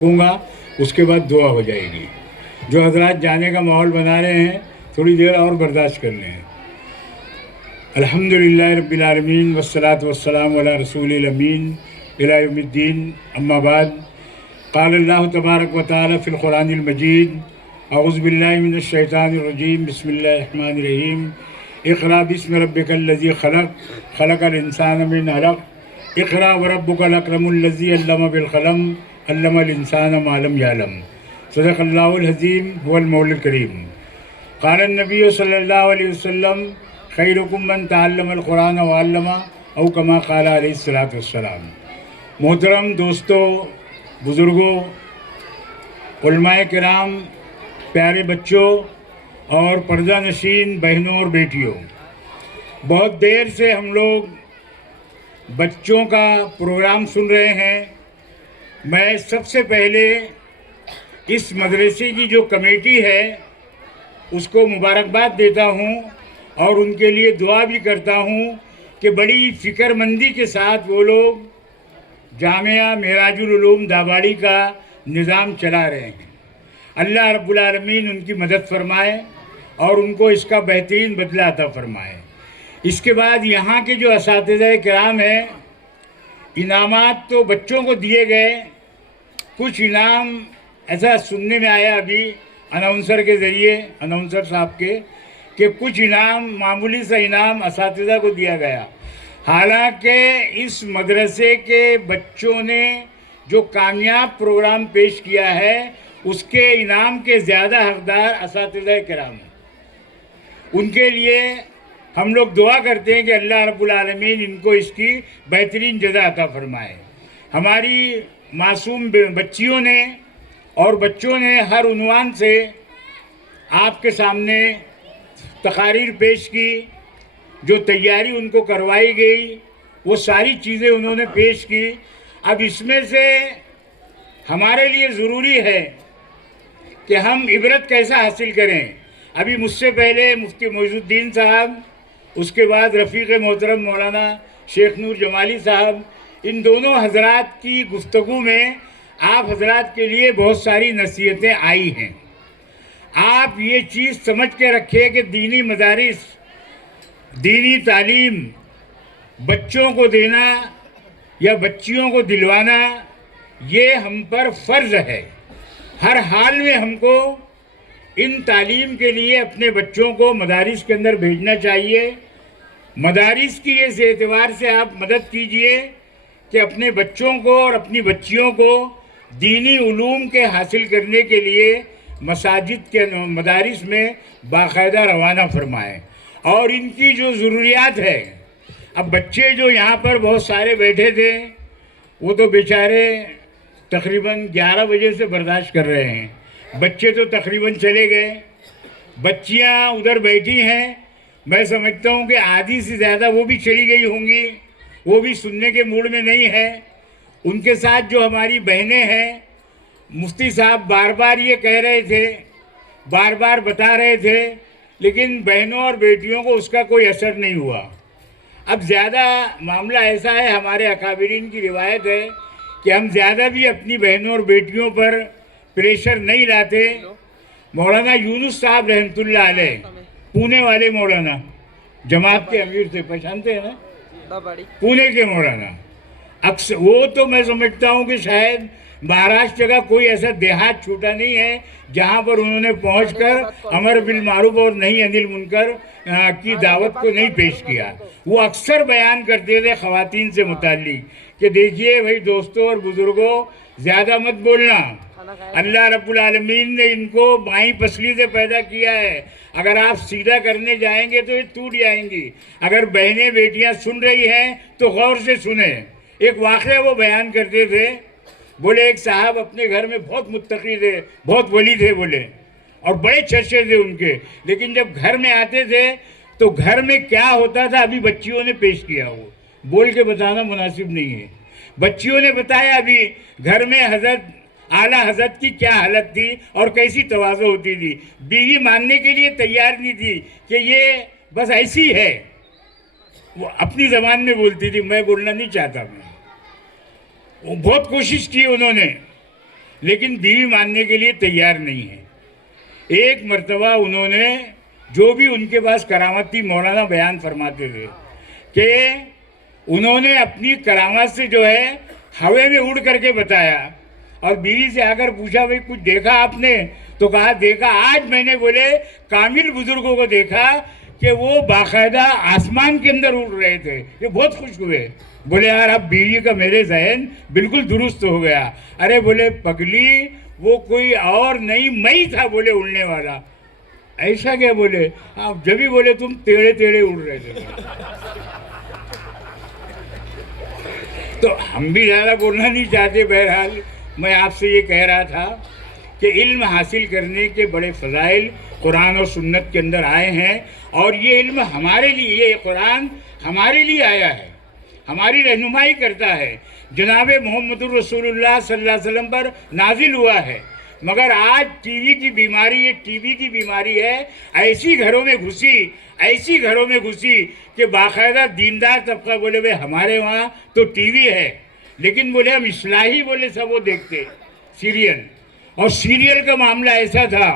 دوں گا، اس کے بعد دعا ہو جائے گی۔ جو حضرات جانے کا ماحول بنا رہے ہیں تھوڑی دیر اور برداشت کر لیں۔ الحمدللہ رب العالمین والصلاة والسلام علی رسول الامین الی یوم الدین، اما بعد۔ قال اللہ تبارک و تعالی فی القرآن المجید، اعوذ باللہ من الشیطان الرجیم، بسم اللہ الرحمن الرحیم۔ اقرأ باسم ربک الذی خلق، خلق الانسان من علق، اقرأ وربک الاکرم الذی علم بالقلم، علم الانسان ما لم یعلم۔ صدق اللہ العظیم هو المولا الکریم۔ قال النبی صلی اللہ علیہ وسلم، خیرکم من تعلم القرآن وعلمہ، او کما قال علیہ الصلوۃ والسلام۔ محترم دوستوں، بزرگوں، علماء کرام، پیارے بچوں اور پردہ نشین بہنوں اور بیٹیوں، بہت دیر سے ہم لوگ بچوں کا پروگرام سن رہے ہیں۔ میں سب سے پہلے اس مدرسے کی جو کمیٹی ہے اس کو مبارکباد دیتا ہوں اور ان کے لیے دعا بھی کرتا ہوں کہ بڑی فکر مندی کے ساتھ وہ لوگ جامعہ معراج العلوم داباڑی کا نظام چلا رہے ہیں۔ اللہ رب العالمین ان کی مدد فرمائے اور ان کو اس کا بہترین بدلہ عطا فرمائے۔ اس کے بعد یہاں کے جو اساتذہ کرام ہیں، انعامات تو بچوں کو دیے گئے، کچھ انعام ایسا سننے میں آیا ابھی اناؤنسر کے ذریعے، اناؤنسر صاحب کے، کہ کچھ انعام، معمولی سا انعام اساتذہ کو دیا گیا۔ حالانکہ اس مدرسے کے بچوں نے جو کامیاب پروگرام پیش کیا ہے اس کے انعام کے زیادہ حقدار اساتذہ کرام ہیں۔ ان کے لیے ہم لوگ دعا کرتے ہیں کہ اللہ رب العالمین ان کو اس کی بہترین جزا عطا فرمائے۔ ہماری معصوم بچیوں نے اور بچوں نے ہر عنوان سے آپ کے سامنے تقاریر پیش کی، جو تیاری ان کو کروائی گئی وہ ساری چیزیں انہوں نے پیش کی۔ اب اس میں سے ہمارے لیے ضروری ہے کہ ہم عبرت کیسا حاصل کریں۔ ابھی مجھ سے پہلے مفتی معیز الدین صاحب، اس کے بعد رفیق محترم مولانا شیخ نور جمالی صاحب، ان دونوں حضرات کی گفتگو میں آپ حضرات کے لیے بہت ساری نصیحتیں آئی ہیں۔ آپ یہ چیز سمجھ کے رکھیں کہ دینی مدارس، دینی تعلیم بچوں کو دینا یا بچیوں کو دلوانا یہ ہم پر فرض ہے۔ ہر حال میں ہم کو ان تعلیم کے لیے اپنے بچوں کو مدارس کے اندر بھیجنا چاہیے۔ مدارس کی اس اعتبار سے آپ مدد کیجئے کہ اپنے بچوں کو اور اپنی بچیوں کو دینی علوم کے حاصل کرنے کے لیے مساجد کے مدارس میں باقاعدہ روانہ فرمائیں۔ اور ان کی جو ضروریات ہے، اب بچے جو یہاں پر بہت سارے بیٹھے تھے وہ تو بیچارے تقریباً 11 بجے سے برداشت کر رہے ہیں، بچے تو تقریباً چلے گئے، بچیاں ادھر بیٹھی ہیں، میں سمجھتا ہوں کہ آدھی سے زیادہ وہ بھی چلی گئی ہوں گی، وہ بھی سننے کے موڈ میں نہیں ہے۔ ان کے ساتھ جو ہماری بہنیں ہیں، مفتی صاحب بار بار یہ کہہ رہے تھے، بار بار بتا رہے تھے، لیکن بہنوں اور بیٹیوں کو اس کا کوئی اثر نہیں ہوا۔ اب زیادہ معاملہ ایسا ہے، ہمارے اکابرین کی روایت ہے کہ ہم زیادہ بھی اپنی بہنوں اور بیٹیوں پر پریشر نہیں لاتے۔ مولانا یونس صاحب رحمۃ اللہ علیہ، پونے والے مولانا، جماعت کے امیر سے پہچانتے ہیں نا، پونے کے مولانا، اکثر وہ تو میں سمجھتا ہوں کہ شاید مہاراشٹر کا کوئی ایسا دیہات چھوٹا نہیں ہے جہاں پر انہوں نے پہنچ کر امر بالمعروف اور نہی عن المنکر کی دعوت کو نہیں پیش کیا۔ وہ اکثر بیان کرتے تھے خواتین سے متعلق کہ دیکھیے بھائی دوستوں اور بزرگوں، زیادہ مت بولنا، اللہ رب العالمین نے ان کو بائیں پسلی سے پیدا کیا ہے، اگر آپ سیدھا کرنے جائیں گے تو یہ ٹوٹ جائیں گی۔ اگر بہنیں بیٹیاں سن رہی ہیں تو غور سے سنیں۔ ایک واقعہ وہ بیان کرتے تھے، بولے ایک صاحب اپنے گھر میں بہت متقی تھے، بہت ولی تھے بولے، اور بڑے چرچے تھے ان کے، لیکن جب گھر میں آتے تھے تو گھر میں کیا ہوتا تھا ابھی بچیوں نے پیش کیا، وہ بول کے بتانا مناسب نہیں ہے۔ بچیوں نے بتایا ابھی گھر میں حضرت اعلیٰ حضرت کی کیا حالت تھی اور کیسی تواضع ہوتی تھی۔ بیوی ماننے کے لیے تیار نہیں تھی کہ یہ بس ایسی ہے، وہ اپنی زبان میں بولتی تھی، میں بولنا نہیں چاہتا، میں وہ بہت کوشش کی انہوں نے، لیکن بیوی ماننے کے لیے تیار نہیں ہے۔ ایک مرتبہ انہوں نے جو بھی ان کے پاس کرامت تھی مولانا بیان فرماتے تھے کہ انہوں نے اپنی کرامت سے جو ہے ہوے میں اڑ کر کے بتایا، اور بیوی سے آ کر پوچھا بھئی کچھ دیکھا آپ نے؟ تو کہا دیکھا، آج میں نے بولے کامل بزرگوں کو دیکھا کہ وہ باقاعدہ آسمان کے اندر اڑ رہے تھے، یہ بہت خوش ہوئے۔ بولے یار اب بیوی کا میرے ذہن بالکل درست ہو گیا۔ ارے بولے پگلی وہ کوئی اور نہیں میں ہی تھا بولے اڑنے والا۔ ایسا کیا؟ بولے آپ جب ہی بولے تم ٹیڑھے ٹیڑھے اڑ رہے تھے۔ تو ہم بھی زیادہ بولنا نہیں چاہتے، بہرحال میں آپ سے یہ کہہ رہا تھا کہ علم حاصل کرنے کے بڑے فضائل قرآن اور سنت کے اندر آئے ہیں، اور یہ علم ہمارے لیے، یہ قرآن ہمارے لیے آیا ہے، ہماری رہنمائی کرتا ہے، جناب محمد الرسول اللہ صلی اللہ علیہ وسلم پر نازل ہوا ہے۔ مگر آج ٹی وی کی بیماری، یہ ٹی وی کی بیماری ہے، ایسی گھروں میں گھسی کہ باقاعدہ دیندار طبقہ بولے بھائی ہمارے وہاں تو ٹی وی ہے، لیکن بولے ہم اصلاحی بولے سب وہ دیکھتے سیریل، اور سیریل کا معاملہ ایسا تھا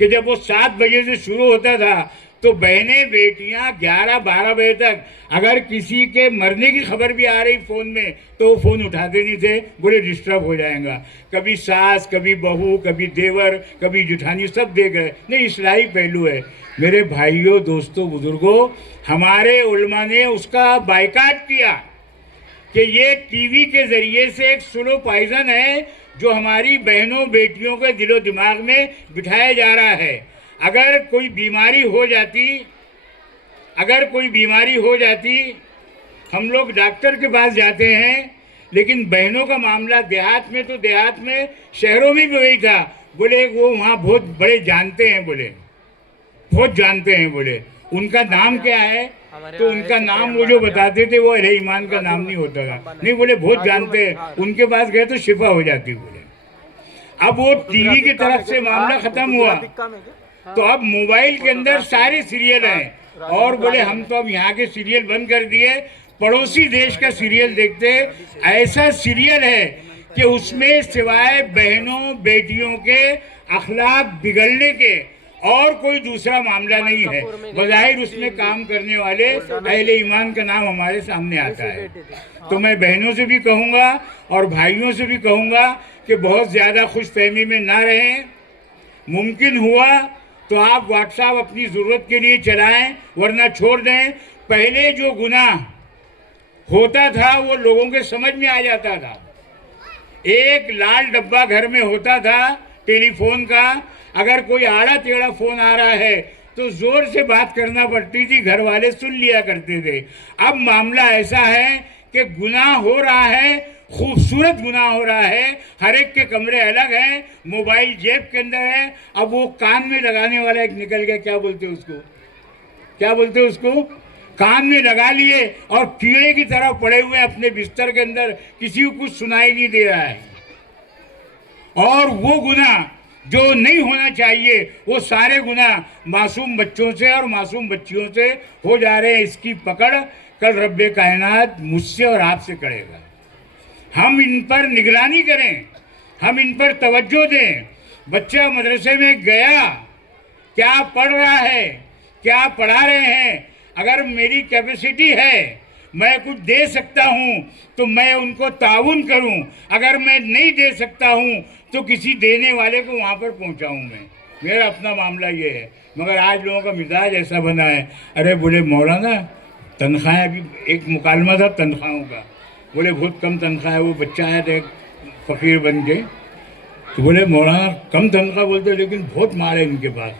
کہ جب وہ 7 بجے سے شروع ہوتا تھا تو بہنیں بیٹیاں 11-12 بجے تک اگر کسی کے مرنے کی خبر بھی آ رہی فون میں تو وہ فون اٹھاتے نہیں تھے، بولے ڈسٹرب ہو جائیں گا۔ کبھی ساس، کبھی بہو، کبھی دیور، کبھی جٹھانی، سب دیکھ رہے۔ نہیں، اصلاحی پہلو ہے۔ میرے بھائیوں، دوستوں، بزرگوں، ہمارے علماء نے اس کا بائیکاٹ کیا کہ یہ ٹی وی کے ذریعے سے ایک سلو پوائزن ہے جو ہماری بہنوں بیٹیوں کے دل و دماغ میں بٹھایا جا رہا ہے۔ اگر کوئی بیماری ہو جاتی ہم لوگ ڈاکٹر کے پاس جاتے ہیں، لیکن بہنوں کا معاملہ دیہات میں شہروں میں بھی وہی تھا۔ بولے وہ وہاں بہت بڑے جانتے ہیں، بولے ان کا نام کیا ہے؟ تو ان کا نام وہ جو بتاتے تھے وہ اہل ایمان کا نام نہیں ہوتا تھا، نہیں بولے بہت جانتے ہیں، ان کے پاس گئے تو شفا ہو جاتی۔ بولے اب وہ ٹی وی کی طرف سے معاملہ ختم ہوا، تو اب موبائل کے اندر سارے سیریل ہیں، اور بولے ہم تو اب یہاں کے سیریل بند کر دیے، پڑوسی دیش کا سیریل دیکھتے۔ ایسا سیریل ہے کہ اس میں سوائے بہنوں بیٹیوں کے اخلاق بگڑنے کے اور کوئی دوسرا معاملہ نہیں ہے۔ بظاہر اس میں کام کرنے والے اہل ایمان کا نام ہمارے سامنے آتا ہے۔ تو میں بہنوں سے بھی کہوں گا اور بھائیوں سے بھی کہوں گا کہ بہت زیادہ خوش فہمی میں نہ رہیں۔ ممکن ہوا تو آپ واٹس ایپ اپنی ضرورت کے لیے چلائیں، ورنہ چھوڑ دیں۔ پہلے جو گناہ ہوتا تھا وہ لوگوں کے سمجھ میں آ جاتا تھا۔ ایک لال ڈبہ گھر میں ہوتا تھا ٹیلی فون کا، اگر کوئی آڑا ٹیڑھا فون آ رہا ہے تو زور سے بات کرنا پڑتی تھی، گھر والے سن لیا کرتے تھے۔ اب معاملہ ایسا ہے کہ گناہ ہو رہا ہے، خوبصورت گناہ ہو رہا ہے، ہر ایک کے کمرے الگ ہیں، موبائل جیب کے اندر ہے۔ اب وہ کان میں لگانے والا ایک نکل گیا، کیا بولتے اس کو کان میں لگا لیے اور کیڑے کی طرح پڑے ہوئے اپنے بستر کے اندر، کسی کو کچھ سنائی نہیں دے رہا ہے۔ اور وہ گناہ جو نہیں ہونا چاہیے، وہ سارے گناہ معصوم بچوں سے اور معصوم بچیوں سے ہو جا رہے ہیں۔ اس کی پکڑ کل رب کائنات مجھ سے اور آپ سے کرے گا۔ ہم ان پر نگرانی کریں، ہم ان پر توجہ دیں۔ بچہ مدرسے میں گیا، کیا پڑھ رہا ہے، کیا پڑھا رہے ہیں؟ اگر میری کیپیسٹی ہے، میں کچھ دے سکتا ہوں تو میں ان کو تعاون کروں، اگر میں نہیں دے سکتا ہوں تو کسی دینے والے کو وہاں پر پہنچاؤں۔ میں میرا اپنا معاملہ یہ ہے۔ مگر آج لوگوں کا مزاج ایسا بنا ہے، ارے بولے مولانا تنخواہیں، ابھی ایک مکالمہ تھا تنخواہوں کا، بولے بہت کم تنخواہ ہے۔ وہ بچہ آیا تھا ایک فقیر بن کے، تو بولے مولانا کم تنخواہ بولتے لیکن بہت مال ہے ان کے پاس،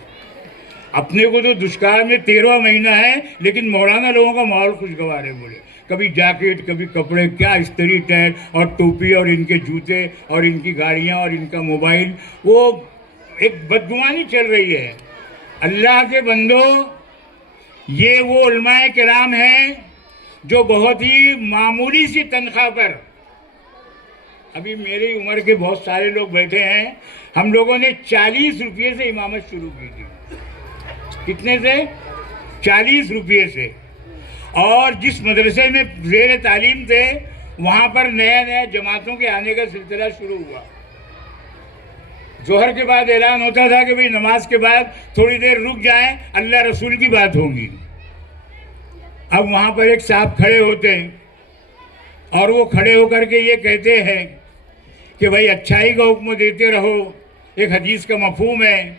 اپنے کو تو دشکار میں 13واں مہینہ ہے لیکن مولانا لوگوں کا ماحول خوشگوار ہے۔ بولے کبھی جاکٹ، کبھی کپڑے، کیا استری ٹیگ اور ٹوپی اور ان کے جوتے اور ان کی گاڑیاں اور ان کا موبائل، وہ ایک بدگمانی چل رہی ہے۔ اللہ کے بندو، یہ وہ علماء کرام ہیں جو بہت ہی معمولی سی تنخواہ پر، ابھی میری عمر کے بہت سارے لوگ بیٹھے ہیں، ہم لوگوں نے 40 روپئے سے امامت شروع کی تھی۔ کتنے سے؟ 40 روپئے سے۔ اور جس مدرسے میں زیر تعلیم تھے وہاں پر نیا جماعتوں کے آنے کا سلسلہ شروع ہوا، ظہر کے بعد اعلان ہوتا تھا کہ بھئی نماز کے بعد تھوڑی دیر رک جائیں، اللہ رسول کی بات ہوگی۔ اب وہاں پر ایک صاحب کھڑے ہوتے ہیں اور وہ کھڑے ہو کر کے یہ کہتے ہیں کہ بھئی اچھائی کا حکم دیتے رہو، ایک حدیث کا مفہوم ہے،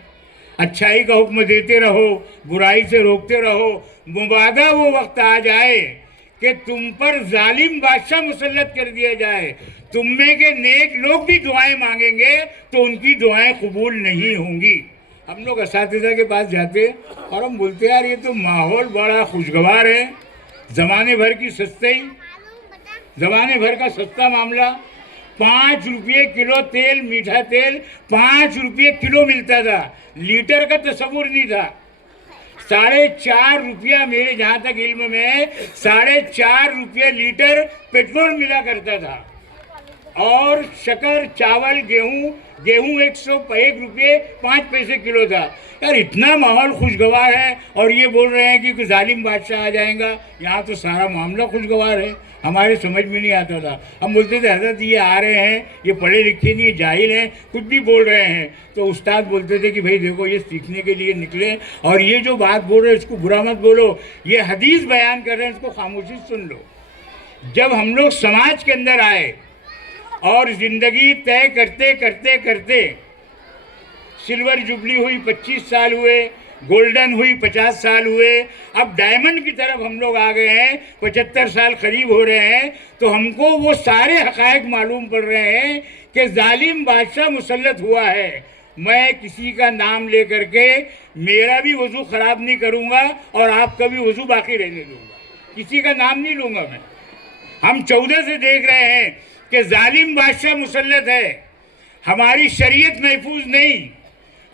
اچھائی کا حکم دیتے رہو، برائی سے روکتے رہو، مبادا وہ وقت آ جائے کہ تم پر ظالم بادشاہ مسلط کر دیا جائے، تم میں کے نیک لوگ بھی دعائیں مانگیں گے تو ان کی دعائیں قبول نہیں ہوں گی۔ ہم لوگ اساتذہ کے پاس جاتے اور ہم بولتے یار یہ تو ماحول بڑا خوشگوار ہے، زمانے بھر کی سستی، زمانے بھر کا سستا معاملہ، 5 روپے کلو تیل، میٹھا تیل 5 روپے کلو ملتا تھا، لیٹر کا تصور نہیں تھا۔ 4.5 روپیہ میرے جہاں تک علم میں ہے 4.5 روپیہ لیٹر پیٹرول ملا کرتا تھا، اور شکر، چاول، گیہوں 101 روپے 5 پیسے کلو تھا۔ یار اتنا ماحول خوشگوار ہے اور یہ بول رہے ہیں کہ کوئی ظالم بادشاہ آ جائیں گا۔ یہاں تو سارا معاملہ خوشگوار ہے، ہمارے سمجھ میں نہیں آتا تھا۔ ہم بولتے تھے حضرت یہ آ رہے ہیں، یہ پڑھے لکھے نہیں، جاہل ہیں، کچھ بھی بول رہے ہیں۔ تو استاد بولتے تھے کہ بھائی دیکھو یہ سیکھنے کے لیے نکلے، اور یہ جو بات بول رہے ہیں اس کو برا مت بولو، یہ حدیث بیان کر رہے ہیں، اس کو خاموشی سن لو۔ جب ہم لوگ سماج کے اندر آئے اور زندگی طے کرتے کرتے کرتے سلور جبلی ہوئی 25 سال ہوئے، گولڈن ہوئی 50 سال ہوئے، اب ڈائمنڈ کی طرف ہم لوگ آ گئے ہیں، 75 سال قریب ہو رہے ہیں، تو ہم کو وہ سارے حقائق معلوم پڑ رہے ہیں کہ ظالم بادشاہ مسلط ہوا ہے۔ میں کسی کا نام لے کر کے میرا بھی وضو خراب نہیں کروں گا اور آپ کا بھی وضو باقی رہنے دوں گا، کسی کا نام نہیں لوں گا میں۔ ہم 14 سے دیکھ رہے ہیں کہ ظالم بادشاہ مسلط ہے، ہماری شریعت محفوظ نہیں،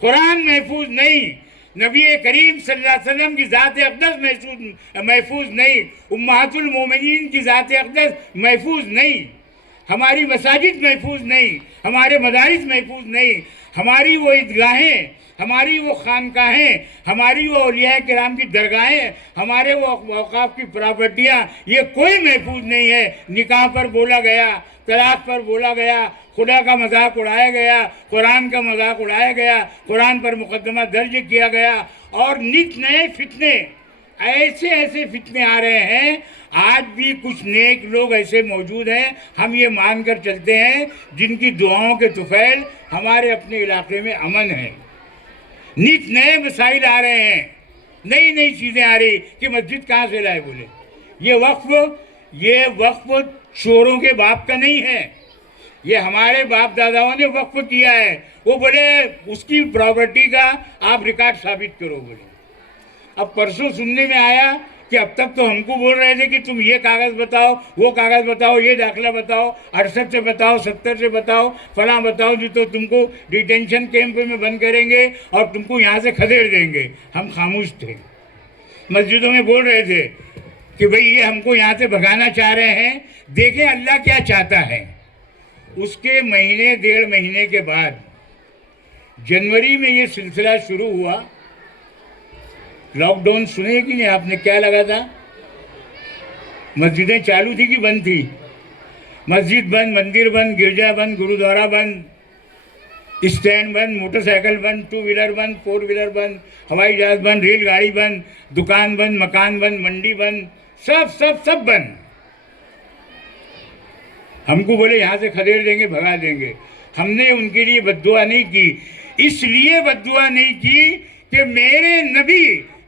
قرآن محفوظ نہیں، نبی کریم صلی اللہ علیہ وسلم کی ذات اقدس محفوظ نہیں، امہات المومنین کی ذات اقدس محفوظ نہیں، ہماری مساجد محفوظ نہیں، ہمارے مدارس محفوظ نہیں، ہماری وہ عیدگاہیں، ہماری وہ خانقاہیں، ہماری وہ اولیاء کرام کی درگاہیں، ہمارے وہ اوقاف کی پراپرٹیاں، یہ کوئی محفوظ نہیں ہے۔ نکاح پر بولا گیا، طلاق پر بولا گیا، خدا کا مذاق اڑایا گیا، قرآن کا مذاق اڑایا گیا، قرآن پر مقدمہ درج کیا گیا، اور نت نئے فتنے، ایسے ایسے فتنے آ رہے ہیں۔ آج بھی کچھ نیک لوگ ایسے موجود ہیں، ہم یہ مان کر چلتے ہیں، جن کی دعاؤں کے طفیل ہمارے اپنے علاقے میں امن ہے۔ نت نئے مسائل آ رہے ہیں، نئی نئی چیزیں آ رہی کہ مسجد کہاں سے لائے، بولے یہ وقف چوروں کے باپ کا نہیں ہے، یہ ہمارے باپ داداؤں نے وقف کیا ہے۔ وہ بولے اس کی پراپرٹی کا آپ ریکارڈ ثابت کرو، بولے۔ اب پرسوں سننے میں آیا کہ اب تک تو ہم کو بول رہے تھے کہ تم یہ کاغذ بتاؤ، وہ کاغذ بتاؤ، یہ داخلہ بتاؤ، 68 سے بتاؤ، 70 سے بتاؤ، فلاں بتاؤ، جی تو تم کو ڈیٹینشن کیمپ میں بند کریں گے اور تم کو یہاں سے کھدیڑ دیں گے۔ ہم خاموش تھے، مسجدوں میں بول رہے تھے کہ بھئی یہ ہم کو یہاں سے بھگانا چاہ رہے ہیں، دیکھیں اللہ کیا چاہتا ہے۔ اس کے مہینے 1.5 مہینے کے بعد جنوری میں یہ سلسلہ شروع ہوا۔ لاک ڈاؤن سنے کہ نہیں آپ نے؟ کیا لگا تھا؟ مسجدیں چالو تھی کہ بند تھی؟ مسجد بند، مندر بند، گرجا بند، گرودوارا بند، اسٹینڈ بند، موٹر سائیکل بند، 2 ویلر بند، 4 ویلر بند، ہوائی جہاز بند، ریل گاڑی بند، دکان بند، مکان بند، منڈی بند، سب بند۔ ہم کو بولے یہاں سے کھدیڑ دیں گے، بھگا دیں گے۔ ہم نے ان کے لیے بد دعا نہیں کی، اس لیے بد دعا نہیں کی کہ میرے نبی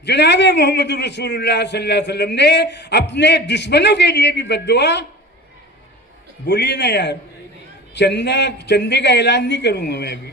جناب محمد رسول اللہ صلی اللہ علیہ وسلم نے اپنے دشمنوں کے لیے بھی بد دعا، بولیے نا یار، چندے کا اعلان نہیں کروں گا میں بھی،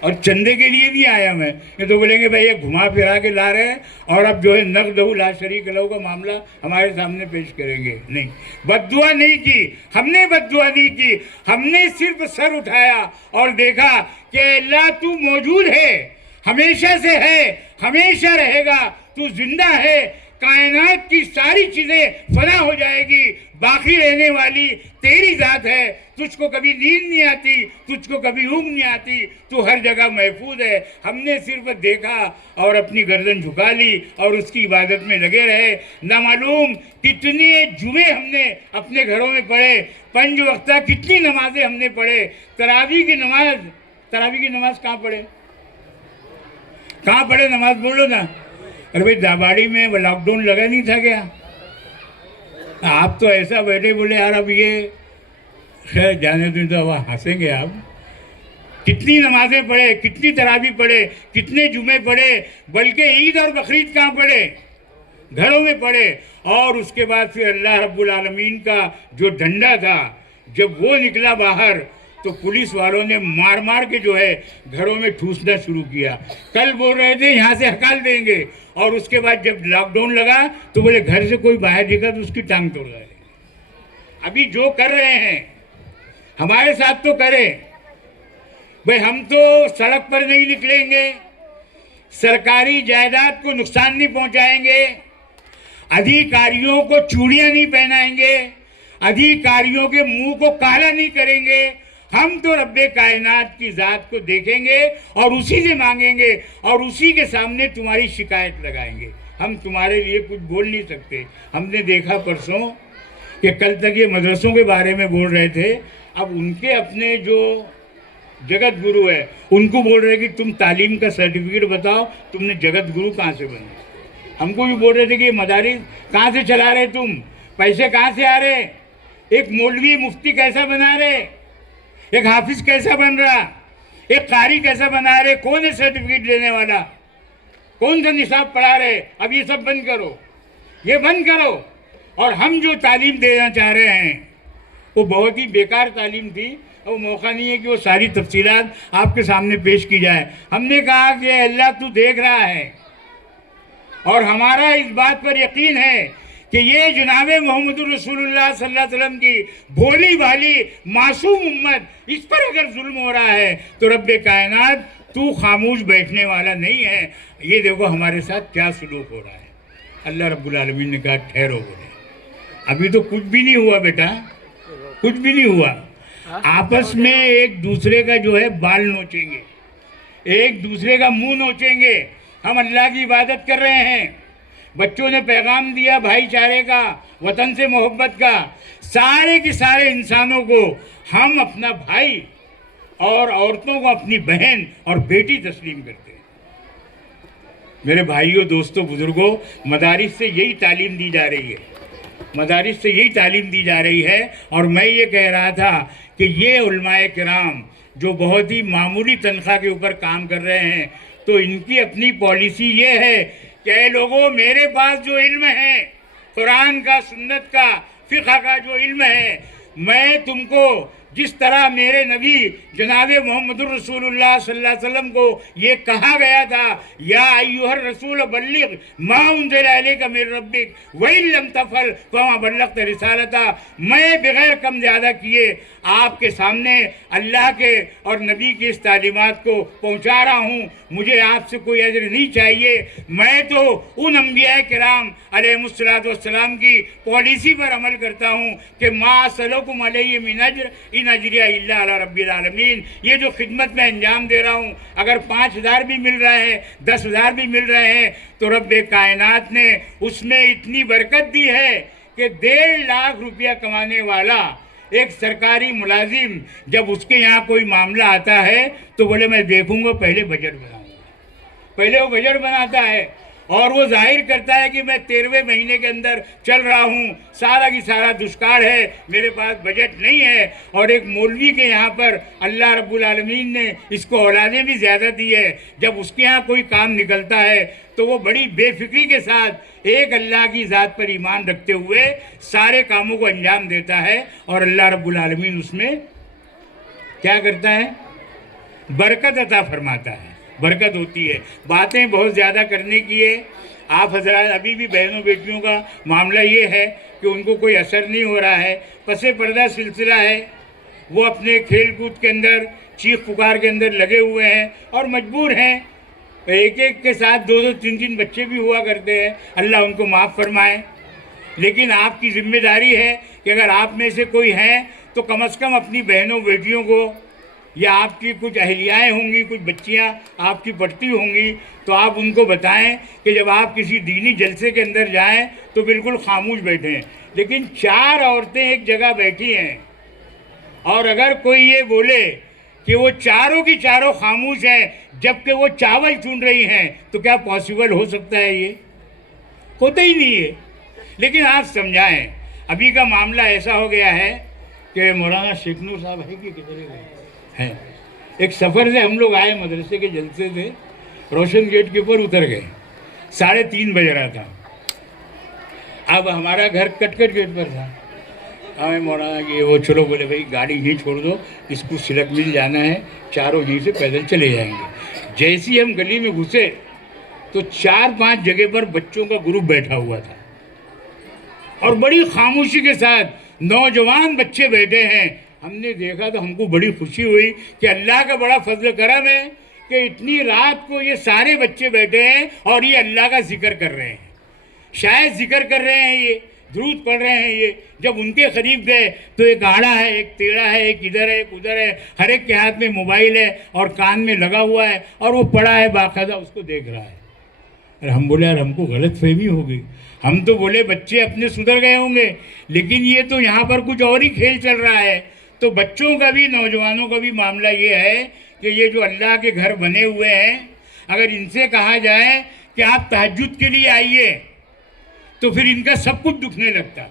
اور چندے کے لیے نہیں آیا میں۔ یہ تو بولیں گے بھائی یہ گھما پھرا کے لا رہے ہیں اور اب جو ہے نقد لا شریک لہو کا معاملہ ہمارے سامنے پیش کریں گے۔ نہیں، بد دعا نہیں کی، ہم نے بد دعا نہیں کی، ہم نے صرف سر اٹھایا اور دیکھا کہ اللہ تو موجود ہے، ہمیشہ سے ہے، ہمیشہ رہے گا، تو زندہ ہے، کائنات کی ساری چیزیں فنا ہو جائے گی، باقی رہنے والی تیری ذات ہے. تجھ کو کبھی نیند نہیں آتی, تجھ کو کبھی اونگ نہیں آتی, تو ہر جگہ محفوظ ہے. ہم نے صرف دیکھا اور اپنی گردن جھکا لی اور اس کی عبادت میں لگے رہے. نہ معلوم کتنے جمعے ہم نے اپنے گھروں میں پڑھے, 5 وقتہ کتنی نمازیں ہم نے پڑھے. تراویح کی نماز کہاں پڑھے؟ کہاں پڑھے نماز؟ بولو نا. ارے بھائی داباڑی میں لاک ڈاؤن لگا نہیں تھا کیا؟ آپ تو ایسا بیٹھے بولے یار اب یہ خیر جانے دیں تو اب ہنسیں گے آپ. کتنی نمازیں پڑھے, کتنی تراویح پڑھے, کتنے جمعے پڑھے, بلکہ عید اور بقرعید کہاں پڑھے؟ گھروں میں پڑھے. اور اس کے بعد پھر اللہ رب العالمین کا جو ڈنڈا تھا جب وہ نکلا باہر تو پولیس والوں نے مار مار کے جو ہے گھروں میں ٹھوسنا شروع کیا. کل بول رہے تھے یہاں سے ہکال دیں گے, اور اس کے بعد جب لاک ڈاؤن لگا تو بولے گھر سے کوئی باہر دکھا تو اس کی ٹانگ توڑ رہے. ابھی جو کر رہے ہیں ہمارے ساتھ تو کریں بھائی. ہم تو سڑک پر نہیں نکلیں گے, سرکاری جائیداد کو نقصان نہیں پہنچائیں گے, ادھیکاریوں کو چوڑیاں نہیں پہنائیں گے, ادھیکاریوں کے منہ کو کالا نہیں کریں گے. ہم تو رب کائنات کی ذات کو دیکھیں گے اور اسی سے مانگیں گے اور اسی کے سامنے تمہاری شکایت لگائیں گے. ہم تمہارے لیے کچھ بول نہیں سکتے. ہم نے دیکھا پرسوں کہ کل تک یہ مدرسوں کے بارے میں بول رہے تھے, اب ان کے اپنے جو جگت گرو ہے ان کو بول رہے کہ تم تعلیم کا سرٹیفکیٹ بتاؤ, تم نے جگت گرو کہاں سے بنا. ہم کو بھی بول رہے تھے کہ یہ مدارس کہاں سے چلا رہے, تم پیسے کہاں سے آ رہے, ایک مولوی مفتی کیسا بنا رہے, ایک حافظ کیسا بن رہا, ایک قاری کیسا بنا رہے, کون ہے سرٹیفکیٹ لینے والا, کون سا نصاب پڑھا رہے. اب یہ سب بند کرو, یہ بند کرو. اور ہم جو تعلیم دینا چاہ رہے ہیں وہ بہت ہی بیکار تعلیم تھی, وہ موقع نہیں ہے کہ وہ ساری تفصیلات آپ کے سامنے پیش کی جائے. ہم نے کہا کہ اللہ تو دیکھ رہا ہے اور ہمارا اس بات پر یقین ہے کہ یہ جناب محمد الرسول اللہ صلی اللہ علیہ وسلم کی بھولی بھالی معصوم امت, اس پر اگر ظلم ہو رہا ہے تو رب کائنات تو خاموش بیٹھنے والا نہیں ہے. یہ دیکھو ہمارے ساتھ کیا سلوک ہو رہا ہے. اللہ رب العالمین نے کہا ٹھہرو, بولے ابھی تو کچھ بھی نہیں ہوا بیٹا, کچھ بھی نہیں ہوا. آپس میں ایک دوسرے کا جو ہے بال نوچیں گے, ایک دوسرے کا منہ نوچیں گے. ہم اللہ کی عبادت کر رہے ہیں. بچوں نے پیغام دیا بھائی چارے کا, وطن سے محبت کا. سارے کے سارے انسانوں کو ہم اپنا بھائی اور عورتوں کو اپنی بہن اور بیٹی تسلیم کرتے ہیں. میرے بھائیوں, دوستوں, بزرگوں, مدارس سے یہی تعلیم دی جا رہی ہے, مدارس سے یہی تعلیم دی جا رہی ہے. اور میں یہ کہہ رہا تھا کہ یہ علماء کرام جو بہت ہی معمولی تنخواہ کے اوپر کام کر رہے ہیں, تو ان کی اپنی پالیسی یہ ہے کہ اے لوگوں, میرے پاس جو علم ہے, قرآن کا, سنت کا, فقہ کا جو علم ہے, میں تم کو جس طرح میرے نبی جناب محمد الرسول اللہ صلی اللہ علیہ وسلم کو یہ کہا گیا تھا, یا ایھا الرسول بلغ ما انزل الیک من ربک وان لم تفعل فما بلغت رسالتہ, میں بغیر کم زیادہ کیے آپ کے سامنے اللہ کے اور نبی کی اس تعلیمات کو پہنچا رہا ہوں. مجھے آپ سے کوئی اجر نہیں چاہیے. میں تو ان انبیاء کرام علیہ الصلوۃ والسلام کی پالیسی پر عمل کرتا ہوں کہ ما اسألکم علیہ من اجر ان اجریہ الا علی رب العالمین. یہ جو خدمت میں انجام دے رہا ہوں, اگر 5,000 بھی مل رہے ہیں, 10,000 بھی مل رہے ہیں, تو رب کائنات نے اس میں اتنی برکت دی ہے کہ 1.5 لاکھ روپیہ کمانے والا ایک سرکاری ملازم جب اس کے یہاں کوئی معاملہ آتا ہے تو بولے میں دیکھوں گا, پہلے بجٹ بناؤں گا. پہلے وہ بجٹ بناتا ہے اور وہ ظاہر کرتا ہے کہ میں 13ویں مہینے کے اندر چل رہا ہوں, سارا کی سارا دشکار ہے, میرے پاس بجٹ نہیں ہے. اور ایک مولوی کے یہاں پر اللہ رب العالمین نے اس کو اولادیں بھی زیادہ دی ہے. جب اس کے یہاں کوئی کام نکلتا ہے تو وہ بڑی بے فکری کے ساتھ ایک اللہ کی ذات پر ایمان رکھتے ہوئے سارے کاموں کو انجام دیتا ہے. اور اللہ رب العالمین اس میں کیا کرتا ہے, برکت عطا فرماتا ہے, برکت ہوتی ہے. باتیں بہت زیادہ کرنے کی ہے. آپ حضرات, ابھی بھی بہنوں بیٹیوں کا معاملہ یہ ہے کہ ان کو کوئی اثر نہیں ہو رہا ہے, پس پردہ سلسلہ ہے, وہ اپنے کھیل کود کے اندر, چیخ پکار کے اندر لگے ہوئے ہیں اور مجبور ہیں. ایک ایک کے ساتھ 2-2, 3-3 بچے بھی ہوا کرتے ہیں, اللہ ان کو معاف فرمائے. لیکن آپ کی ذمہ داری ہے کہ اگر آپ میں سے کوئی ہیں تو کم از کم اپنی بہنوں بیٹیوں کو یا آپ کی کچھ اہلیائیں ہوں گی، کچھ بچیاں آپ کی پڑھتی ہوں گی، تو آپ ان کو بتائیں کہ جب آپ کسی دینی جلسے کے اندر جائیں تو بالکل خاموش بیٹھیں۔ لیکن 4 عورتیں ایک جگہ بیٹھی ہیں اور اگر کوئی یہ بولے کہ وہ چاروں کی چاروں خاموش ہیں جبکہ وہ چاول چن رہی ہیں، تو کیا پاسبل ہو سکتا ہے؟ یہ ہوتا ہی نہیں ہے۔ لیکن آپ سمجھائیں، ابھی کا معاملہ ایسا ہو گیا ہے کہ مولانا شیخ نور صاحب ہے کہ کدھر گئے ہیں، ایک سفر سے ہم لوگ آئے، مدرسے کے جلسے سے روشن گیٹ کے اوپر اتر گئے، 3:30 بج رہا تھا۔ اب ہمارا گھر کٹکٹ گیٹ پر تھا، ہمیں مولانا کہ وہ چلو، بولے بھائی گاڑی یہیں چھوڑ دو، اس کو سلک مل جانا ہے، چاروں یہیں سے پیدل چلے جائیں گے۔ جیسے ہم گلی میں گھسے تو 4-5 جگہ پر بچوں کا گروپ بیٹھا ہوا تھا اور بڑی خاموشی کے ساتھ نوجوان بچے بیٹھے ہیں۔ ہم نے دیکھا تو ہم کو بڑی خوشی ہوئی کہ اللہ کا بڑا فضل کرم ہے کہ اتنی رات کو یہ سارے بچے بیٹھے ہیں اور یہ اللہ کا ذکر کر رہے ہیں، شاید ذکر کر رہے ہیں، یہ درود پڑھ رہے ہیں۔ یہ جب ان کے قریب گئے تو ایک آڑا ہے، ایک ٹیڑھا ہے، ایک ادھر ہے، ایک ادھر ہے، ہر ایک کے ہاتھ میں موبائل ہے اور کان میں لگا ہوا ہے اور وہ پڑا ہے باقاعدہ، اس کو دیکھ رہا ہے۔ اور ہم بولے یار ہم کو غلط فہمی ہو گئی، ہم تو بولے بچے اپنے سدھر گئے ہوں گے، لیکن یہ تو یہاں پر کچھ اور ہی کھیل چل رہا ہے۔ تو بچوں کا بھی، نوجوانوں کا بھی معاملہ یہ ہے کہ یہ جو اللہ کے گھر بنے ہوئے ہیں، اگر ان سے کہا جائے کہ آپ تہجد کے لیے آئیے تو پھر ان کا سب کچھ دکھنے لگتا۔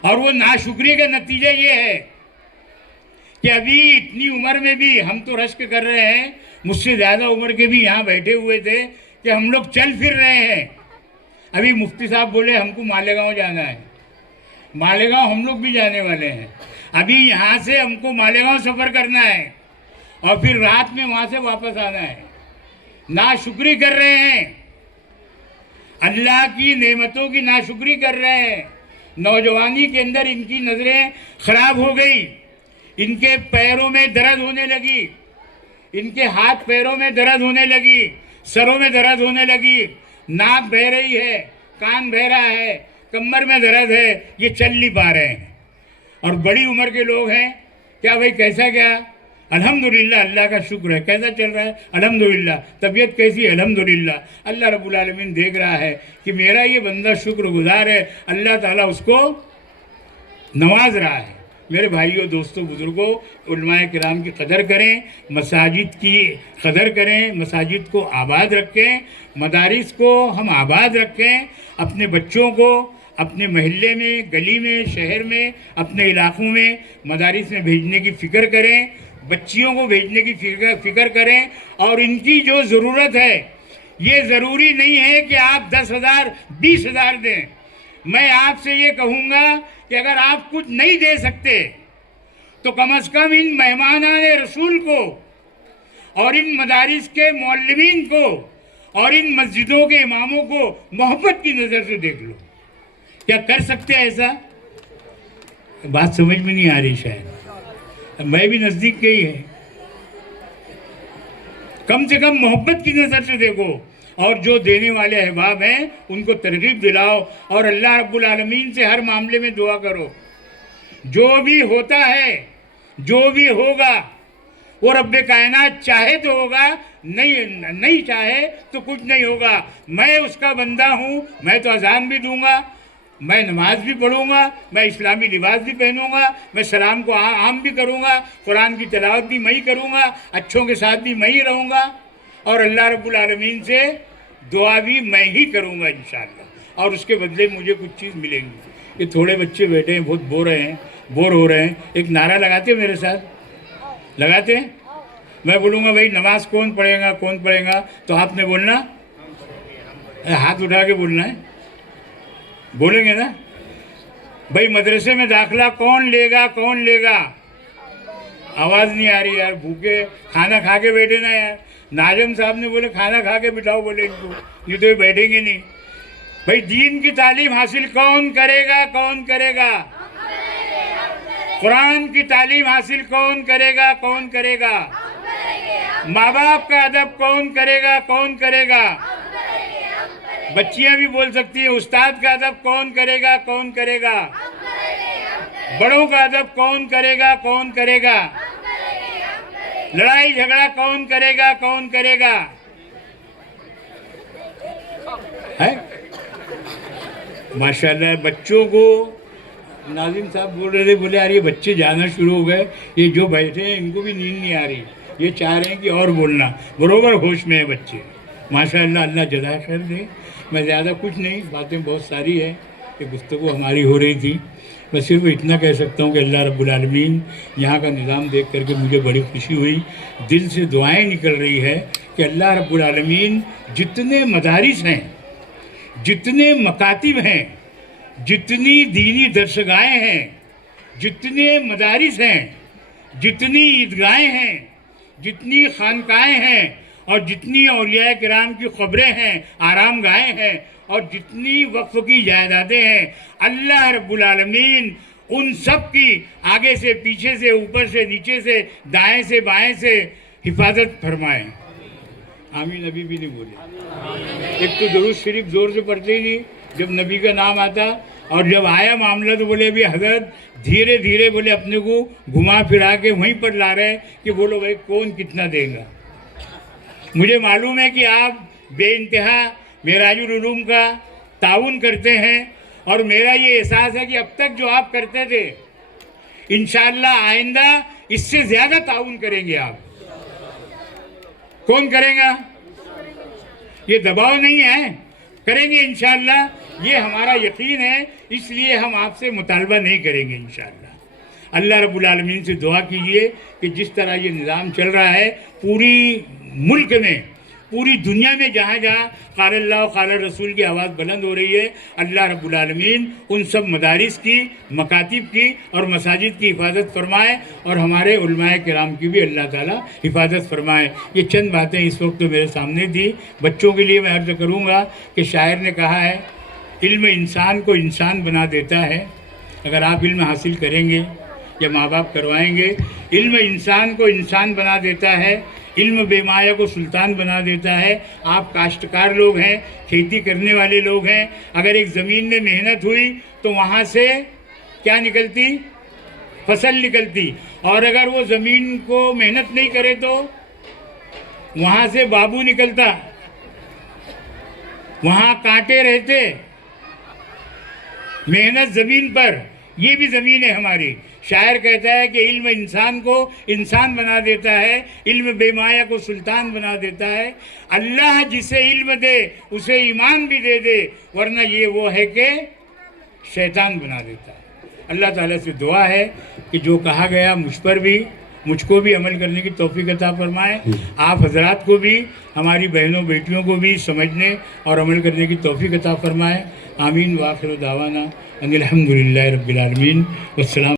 اور وہ ناشکری کا نتیجہ یہ ہے کہ ابھی اتنی عمر میں بھی ہم تو رشک کر رہے ہیں، مجھ سے زیادہ عمر کے بھی یہاں بیٹھے ہوئے تھے کہ ہم لوگ چل پھر رہے ہیں۔ ابھی مفتی صاحب بولے ہم کو مالیگاؤں جانا ہے، مالیگاؤں ہم لوگ بھی جانے والے ہیں۔ ابھی یہاں سے ہم کو مالیگاؤں سفر کرنا ہے اور پھر رات میں وہاں سے واپس آنا ہے۔ ناشکری کر رہے ہیں، اللہ کی نعمتوں کی ناشکری کر رہے ہیں۔ نوجوانی کے اندر ان کی نظریں خراب ہو گئی، ان کے پیروں میں درد ہونے لگی، ان کے ہاتھ پیروں میں درد ہونے لگی، سروں میں درد ہونے لگی، ناک بہہ رہی ہے، کان بہہ رہا ہے، کمر میں درد ہے، یہ چل نہیں پا رہے ہیں۔ اور بڑی عمر کے لوگ ہیں، کیا بھائی کیسا کیا؟ الحمدللہ اللہ کا شکر ہے۔ کیسا چل رہا ہے؟ الحمدللہ۔ طبیعت کیسی ہے؟ الحمدللہ۔ اللہ رب العالمین دیکھ رہا ہے کہ میرا یہ بندہ شکر گزار ہے، اللہ تعالیٰ اس کو نواز رہا ہے۔ میرے بھائیوں، دوستوں، بزرگوں، علماء کرام کی قدر کریں، مساجد کی قدر کریں، مساجد کو آباد رکھیں، مدارس کو ہم آباد رکھیں، اپنے بچوں کو اپنے محلے میں، گلی میں، شہر میں، اپنے علاقوں میں مدارس میں بھیجنے کی فکر کریں، بچیوں کو بھیجنے کی فکر کریں۔ اور ان کی جو ضرورت ہے، یہ ضروری نہیں ہے کہ آپ 10,000 20,000 دیں۔ میں آپ سے یہ کہوں گا کہ اگر آپ کچھ نہیں دے سکتے تو کم از کم ان مہمانان رسول کو اور ان مدارس کے معلمین کو اور ان مسجدوں کے اماموں کو محبت کی نظر سے دیکھ لو۔ کیا کر سکتے ہیں ایسا؟ بات سمجھ میں نہیں آ رہی شاید، میں بھی نزدیک کے ہی ہے۔ کم سے کم محبت کی نظر سے دیکھو، اور جو دینے والے احباب ہیں ان کو ترغیب دلاؤ، اور اللہ رب العالمین سے ہر معاملے میں دعا کرو۔ جو بھی ہوتا ہے، جو بھی ہوگا، وہ رب کائنات چاہے تو ہوگا، نہیں چاہے تو کچھ نہیں ہوگا۔ میں اس کا بندہ ہوں، میں تو اذان بھی دوں گا، میں نماز بھی پڑھوں گا، میں اسلامی لباس بھی پہنوں گا، میں سلام کو عام بھی کروں گا، قرآن کی تلاوت بھی میں ہی کروں گا، اچھوں کے ساتھ بھی میں ہی رہوں گا، اور اللہ رب العالمین سے دعا بھی میں ہی کروں گا انشاءاللہ، اور اس کے بدلے مجھے کچھ چیز ملے گی۔ یہ تھوڑے بچے بیٹھے ہیں، بہت بور ہو رہے ہیں، ایک نعرہ لگاتے میرے ساتھ؟ لگاتے ہیں؟ میں بولوں گا بھائی نماز کون پڑھے گا، تو آپ نے بولنا، ہاتھ اٹھا کے بولنا ہے، بولیں گے نا؟ بھائی مدرسے میں داخلہ کون لے گا؟ آواز نہیں آ رہی یار، بھوکے کھانا کھا کے بیٹھے نا یار۔ ناظم صاحب نے بولے کھانا کھا کے بٹھاؤ، بولے ان کو، یہ تو یہ بیٹھیں گے نہیں۔ بھائی دین کی تعلیم حاصل کون کرے گا؟ قرآن کی تعلیم حاصل کون کرے گا؟ ماں باپ کا ادب کون کرے گا؟ بچیاں بھی بول سکتی ہیں، استاد کا ادب کون کرے گا؟ بڑوں کا ادب کون کرے گا؟ کون کرے گا؟ لڑائی جھگڑا کون کرے گا؟ کون کرے گا؟ ہے ماشاءاللہ بچوں کو ناظم صاحب بول رہے تھے، بولے یار یہ بچے جانا شروع ہو گئے، یہ جو بیٹھے ہیں ان کو بھی نیند نہیں آ رہی، یہ چاہ رہے ہیں کہ اور بولنا، بروبر ہوش میں ہیں بچے ماشاءاللہ، اللہ جزائے خیر دے۔ میں زیادہ کچھ نہیں، باتیں بہت ساری ہیں کہ گفتگو ہماری ہو رہی تھی، میں صرف اتنا کہہ سکتا ہوں کہ اللہ رب العالمین یہاں کا نظام دیکھ کر کے مجھے بڑی خوشی ہوئی، دل سے دعائیں نکل رہی ہے کہ اللہ رب العالمین جتنے مدارس ہیں، جتنے مکاتب ہیں، جتنی دینی درسگاہیں ہیں، جتنے مدارس ہیں، جتنی عیدگاہیں ہیں، جتنی خانقاہیں ہیں، اور جتنی اولیاء کرام کی قبریں ہیں، آرام گاہیں ہیں، اور جتنی وقف کی جائیدادیں ہیں، اللہ رب العالمین ان سب کی آگے سے پیچھے سے اوپر سے نیچے سے دائیں سے بائیں سے حفاظت فرمائیں۔ آمین ابھی بھی نہیں بولے۔ ایک تو درود شریف زور سے پڑھتے ہی نہیں جب نبی کا نام آتا، اور جب آیا معاملہ تو بولے بھی حضرت دھیرے دھیرے بولے اپنے کو گھما پھرا کے وہیں پر لا رہے ہیں کہ بولو بھائی کون کتنا دے گا۔ مجھے معلوم ہے کہ آپ بے انتہا معراج العلوم کا تعاون کرتے ہیں، اور میرا یہ احساس ہے کہ اب تک جو آپ کرتے تھے انشاءاللہ آئندہ اس سے زیادہ تعاون کریں گے آپ۔ کون کرے گا؟ یہ دباؤ نہیں ہے، کریں گے انشاءاللہ، یہ ہمارا یقین ہے، اس لیے ہم آپ سے مطالبہ نہیں کریں گے انشاءاللہ۔ اللہ رب العالمین سے دعا کیجئے کہ جس طرح یہ نظام چل رہا ہے پوری ملک میں، پوری دنیا میں جہاں جہاں قال اللہ قال رسول کی آواز بلند ہو رہی ہے، اللہ رب العالمین ان سب مدارس کی، مکاتب کی اور مساجد کی حفاظت فرمائے، اور ہمارے علماء کرام کی بھی اللہ تعالیٰ حفاظت فرمائے۔ یہ چند باتیں اس وقت میرے سامنے تھی۔ بچوں کے لیے میں عرض کروں گا کہ شاعر نے کہا ہے علم انسان کو انسان بنا دیتا ہے۔ اگر آپ علم حاصل کریں گے یا ماں باپ کروائیں گے، علم انسان کو انسان بنا دیتا ہے، علم بے مایا کو سلطان بنا دیتا ہے۔ آپ کاشتکار لوگ ہیں، کھیتی کرنے والے لوگ ہیں، اگر ایک زمین میں محنت ہوئی تو وہاں سے کیا نکلتی؟ فصل نکلتی، اور اگر وہ زمین کو محنت نہیں کرے تو وہاں سے بابو نکلتا، وہاں کانٹے رہتے۔ محنت زمین پر، یہ بھی زمین ہے ہماری۔ شاعر کہتا ہے کہ علم انسان کو انسان بنا دیتا ہے، علم بے مایا کو سلطان بنا دیتا ہے۔ اللہ جسے علم دے اسے ایمان بھی دے دے، ورنہ یہ وہ ہے کہ شیطان بنا دیتا ہے۔ اللہ تعالیٰ سے دعا ہے کہ جو کہا گیا مجھ کو بھی عمل کرنے کی توفیق عطا فرمائے، آپ حضرات کو بھی، ہماری بہنوں بیٹیوں کو بھی سمجھنے اور عمل کرنے کی توفیق عطا فرمائے۔ آمین۔ وآخر دعوانا ان الحمدللہ رب العالمین، والسلام۔